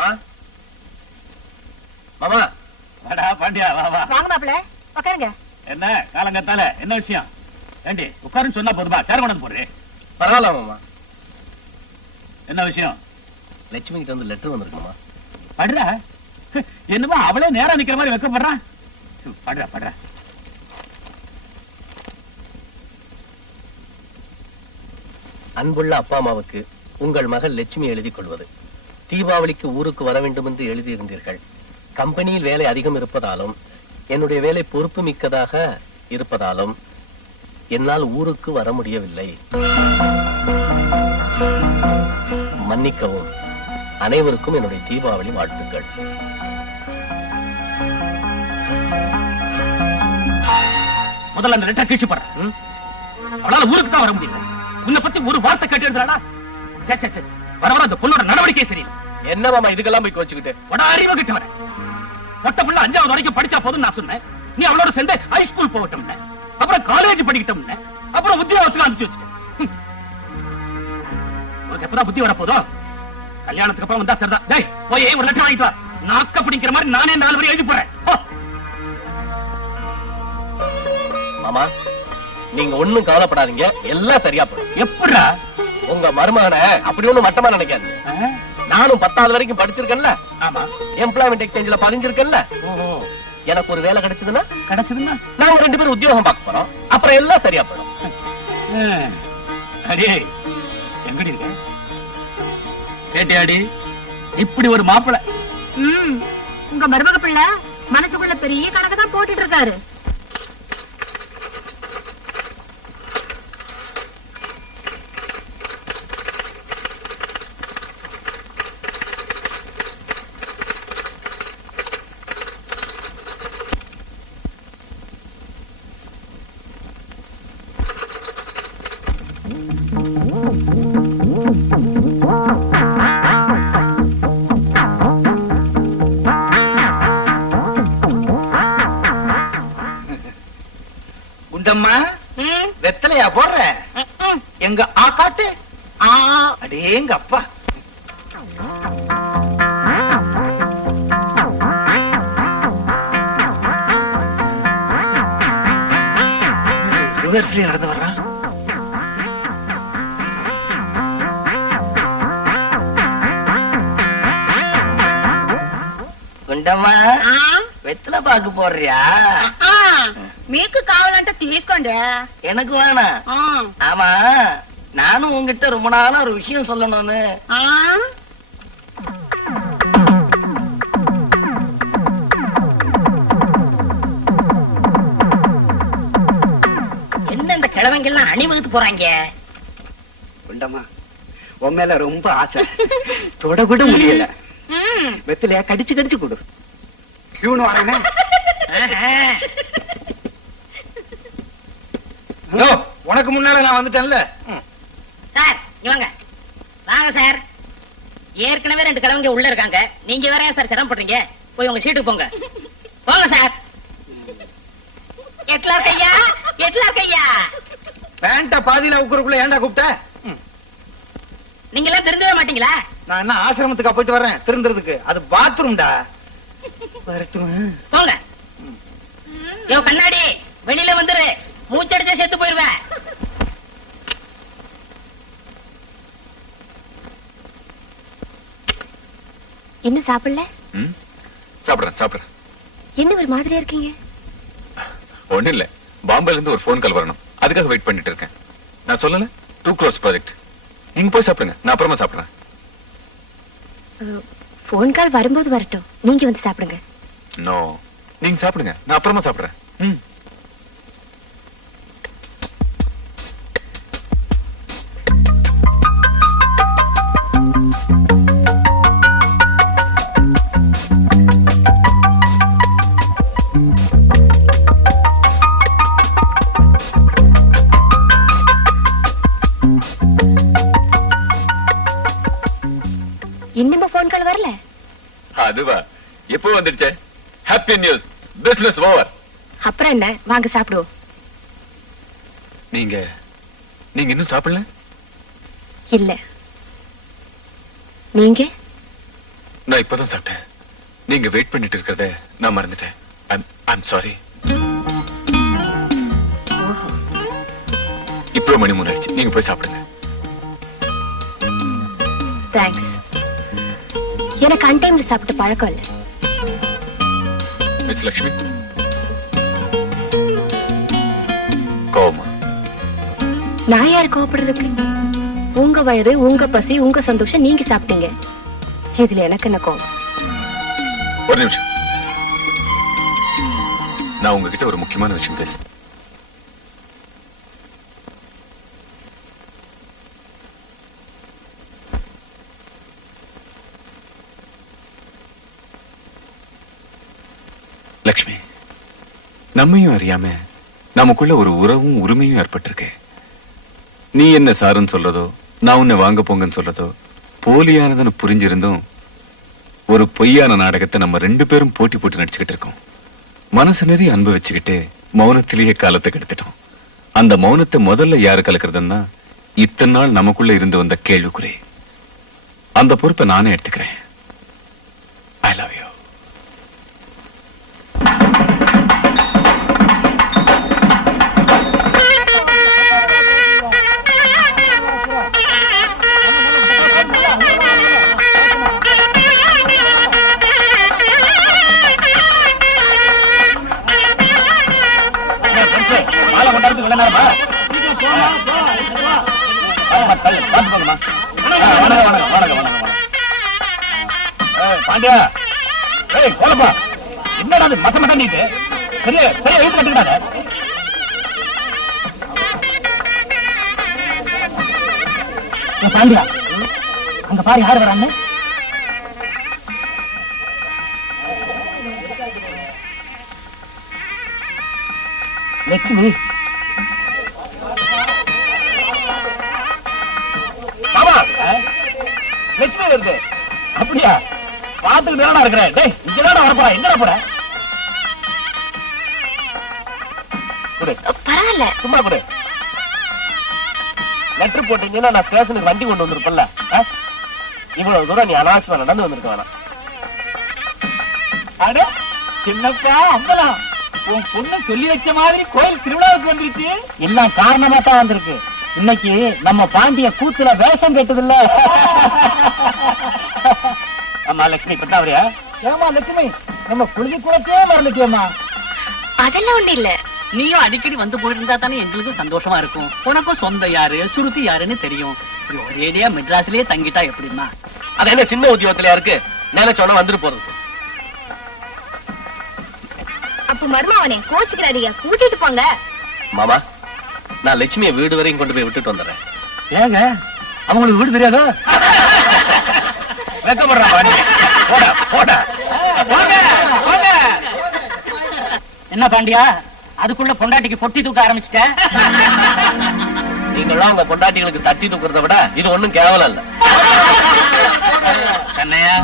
மாமா. மாமா. வாடா பாண்டியா வா வா. வாங்க மாப்பிள உட்காருங்க என்ன காலங்கத்தால என்ன விஷயம்? ஏண்டி உட்காருன்னு சொன்னா போதுமா? சேர் கொண்டு போடுறேன் பரவாயில்ல மாமா. என்ன விஷயம்? லட்சுமி கிட்ட வந்து லெட்டர் வந்திருக்குமா படுறா? என்னமோ அவளே நேரா நிக்கிற மாதிரி வைக்கப்படுறான் படுறா படுறா. அன்புள்ள அப்பா அம்மாவுக்கு உங்கள் மகள் லட்சுமி எழுதிக் கொள்வது. தீபாவளிக்கு ஊருக்கு வர வேண்டும் என்று எழுதியிருந்தீர்கள். கம்பெனியில் வேலை அதிகம் இருப்பதாலும் என்னுடைய வேலை பொறுப்பு மிக்கதாக இருப்பதாலும் என்னால் ஊருக்கு வர முடியவில்லை. மன்னிக்கவும் அனைவருக்கும் என்னுடைய தீபாவளி வாழ்த்துக்கள். முதல்ல அந்த லெட்டர் கிழிச்சு போடுறேன் ம்? அவளால ஊருக்கு தான் வர முடியல. உன்னை பத்தி ஒரு வார்த்தை கேட்டு எழுதுறாடா சே, சே. வர வர அந்த பொண்ணோட நடவடிக்கை சரியில்லை. என்ன மாமா இதுக்கெல்லாம் போய் கோச்சுக்கிட்டு? வட அறிவு கிட்டவன மொத்த பிள்ளை அஞ்சாவது வரைக்கும் படிச்சா போதும் நான் சொன்னேன். நீ அவளோட சேர்ந்து ஹை ஸ்கூல் போகட்டும் அப்புறம் காலேஜ் படிக்கட்டும் அப்புறம் உத்தியோகத்துல அனுப்பிச்சு வச்சுட்டேன். உனக்கு எப்பதான் புத்தி வர போதும் கல்யாணத்துக்கு அப்புறம் வந்தா சரிதான். டேய் போய் ஒரு லெட்டர் வாங்கிட்டு வா. நாக்க பிடிக்கிற மாதிரி நானே நாலு வரை எழுதி போறேன். மாமா நீங்க ஒண்ணும் கவலைப்படாதீங்க. எல்லாம் சரியா போடும் எப்படிடா? உங்க மருமகனை அப்படி ஒண்ணும் மட்டமா நினைக்காதீங்க. ஆ? நானும் பத்தாவது வரைக்கும் படிச்சிருக்கேன்ல. ஆமா. எம்ப்ளாய்மெண்ட் எக்ஸ்சேஞ்சில பதிஞ்சிருக்கேன்ல. ஓஹோ. எனக்கு ஒரு வேலை கிடைச்சதுன்னா? கிடைச்சதுன்னா? நாங்க ரெண்டு பேரும் உத்தியோகம் பார்க்க போறோம். அப்புறம் எல்லாம் சரியா போயிடும். அடே எங்கடி இருக்க? கேட்டியாடி இப்படி ஒரு மாப்பிளை. ம். உங்க மருமக பிள்ளை மனசுக்குள்ள பெரிய கணக்கு தான் போட்டுட்டு இருக்காரு. குண்டம்மா வெத்தலையா போடுற? எங்க ஆ காட்டு? ஆ. அடேங்க அப்பா. ரிவர்ஸ்லயே நடந்து வர்றான் గుండమ్మా వెత్తల పాకు పోర్రియా మీకు కావాలంటే తీసుకోండి எனக்கு வேணாம் ஆமா நானும் உங்ககிட்ட ரொம்ப நாளா ஒரு விஷயம் சொல்லணும்னு என்ன இந்த கிழவங்க எல்லாம் அணிவகுத்து போறாங்க குண்டம்மா உன் மேல ரொம்ப ஆசை தொட கூட முடியல வெத்தலையா கடிச்சு கடிச்சு கொடு. வரேனே யோ, உனக்கு முன்னால நான் வந்துட்டேன்ல. சார் இவங்க வாங்க. சார். ஏற்கனவே ரெண்டு கிழவங்க உள்ள இருக்காங்க. நீங்க வேற ஏன் சார் சிரமப்படுறீங்க போய் உங்க சீட்டுக்கு போங்க. போங்க சார். எட்லா கையா? எட்லா கையா? பேண்ட பாதியில உக்குறக்குள்ள ஏன்டா கூப்பிட்ட. நீங்க எல்லாம் திருந்தவே மாட்டீங்களா? நான் என்ன ஆசிரமத்துக்கா போயிட்டு வரேன் திருந்துறதுக்கு. அது பாத்ரூம்டா. வரட்டும்? போங்க. யோ கண்ணாடி வெளியில வந்துரு. மூச்சடிச்சா செத்து போயிருவேன். இன்னும் சாப்பிடல? சாப்பிடுறேன் சாப்பிடுறேன். என்ன ஒரு மாதிரியா இருக்கீங்க? ஒண்ணும் இல்ல. பாம்பேல இருந்து ஒரு ஃபோன் கால் வரணும். அதுக்காக வெயிட் பண்ணிட்டு இருக்கேன். நான் சொல்லல? டூ க்ரோஸ் ப்ராஜெக்ட் நீங்க போய் சாப்பிடுங்க. நான் அப்புறமா சாப்பிடுறேன். போன் கால் வரும்போது வரட்டும். நீங்க வந்து சாப்பிடுங்க. நோ நீங்க சாப்பிடுங்க. நான் அப்புறமா சாப்பிடுறேன். ம். எப்போ வந்துடுச்சே. ஹாப்பி நியூஸ் பிசினஸ் ஓவர் அப்புறம் என்ன? வாங்க சாப்பிடுவோம். நீங்க நீங்க இன்னும் சாப்பிடல? இல்ல. நீங்க? நான் இப்பதான் சாப்பிட்டேன். நீங்க வெயிட் பண்ணிட்டு இருக்கிறத நான் மறந்துட்டேன். ஐம் சாரி இப்போ மணி மூணு ஆயிடுச்சு நீங்க போய் சாப்பிடுங்க. தேங்க்ஸ் எனக்கு அன்டைம்ல சாப்பிட்டு பழக்கம் இல்ல. மிஸ் லக்ஷ்மி. கோவமா? நான் யாரு கோவப்படுறதுக்கு உங்க வயது உங்க பசி உங்க சந்தோஷம் நீங்க சாப்பிட்டீங்க. இதுல எனக்கு என்ன கோவம்? ஒரு நிமிஷம். நான் உங்ககிட்ட ஒரு முக்கியமான விஷயம் பேச லக்ஷ்மி நம்மையும் அறியாம நமக்குள்ள ஒரு உறவும் உரிமையும் ஏற்பட்டிருக்கு. நீ என்ன சாருன்னு சொல்றதோ நான் உன்னை வாங்க போங்கன்னு சொல்றதோ போலியானதுன்னு புரிஞ்சிருந்தும் ஒரு பொய்யான நாடகத்தை நம்ம ரெண்டு பேரும் போட்டி போட்டு நடிச்சுக்கிட்டு இருக்கோம். மனசு நிறைய அன்பு வச்சுக்கிட்டு மௌனத்திலேயே காலத்தை கெடுத்துட்டோம். அந்த மௌனத்தை முதல்ல யாரு கலக்குறதுன்னா இத்தனை நாள் நமக்குள்ள இருந்து வந்த கேள்விக்குறி. அந்த பொறுப்பை நானே எடுத்துக்கிறேன். வணக்கம், வணக்கம், வணக்கம், வணக்கம், பாண்டியா. ஏய் கோலப்பா. என்னடா அது மச மச நீட்டு பெரிய பெரிய எழுத்து பாண்டியா. அங்க பாரு யாரு வராங்க லட்சுமி. வருது அப்படியா? பாத்துக்கு நேரா இருக்கிறேன். டேய் இங்கதான் வரப்போறா? எங்கடா போற? பரவாயில்ல. சும்மா குடு. லெட்டர் போட்டீங்கன்னா நான் ஸ்டேஷனுக்கு வண்டி கொண்டு வந்திருப்பேன்ல? இவ்வளவு தூரம் நீ அனாவசியமா நடந்து வந்திருக்க வேணாம். அட சின்னப்பா அம்பலம் உன் பொண்ணு சொல்லி வச்ச மாதிரி கோயில் திருவிழாவுக்கு வந்துருச்சு எல்லாம் காரணமா தான் வந்திருக்கு. இன்னைக்கு நம்ம பாண்டிய கூத்துல வேஷம் கேட்டது இல்ல ஆமா லட்சுமி பத்தாவரியா ஏமா லட்சுமி நம்ம குளிக்க குளத்தே வரலட்டியம்மா அதெல்லாம் ஒண்ணு இல்ல. நீயும் அடிக்கடி வந்து போயிட்டு இருந்தா தானே எங்களுக்கும் சந்தோஷமா இருக்கும். உனக்கும் சொந்த யாரு சுருதி யாருன்னு தெரியும். ஒரேடியா மெட்ராஸ்லயே தங்கிட்டா எப்படிமா அது என்ன சின்ன உத்தியோகத்திலயா இருக்கு? நினைச்சோன்னா வந்துட்டு போறது. அப்ப மருமாவனே கோச்சுக்கிறாரியா கூட்டிட்டு போங்க. மாமா நான் லட்சுமியை வீடு வரையும் கொண்டு போய் விட்டுட்டு வந்துடுறேன். ஏங்க அவங்களுக்கு வீடு தெரியாதோ? என்ன பாண்டியா அதுக்குள்ள பொண்டாட்டிக்கு பொட்டி தூக்க ஆரம்பிச்சிட்ட? நீங்களாம் உங்க பொண்டாட்டிகளுக்கு சட்டி தூக்குறத விட இது ஒண்ணும் கேவலம் இல்ல. கண்ணையா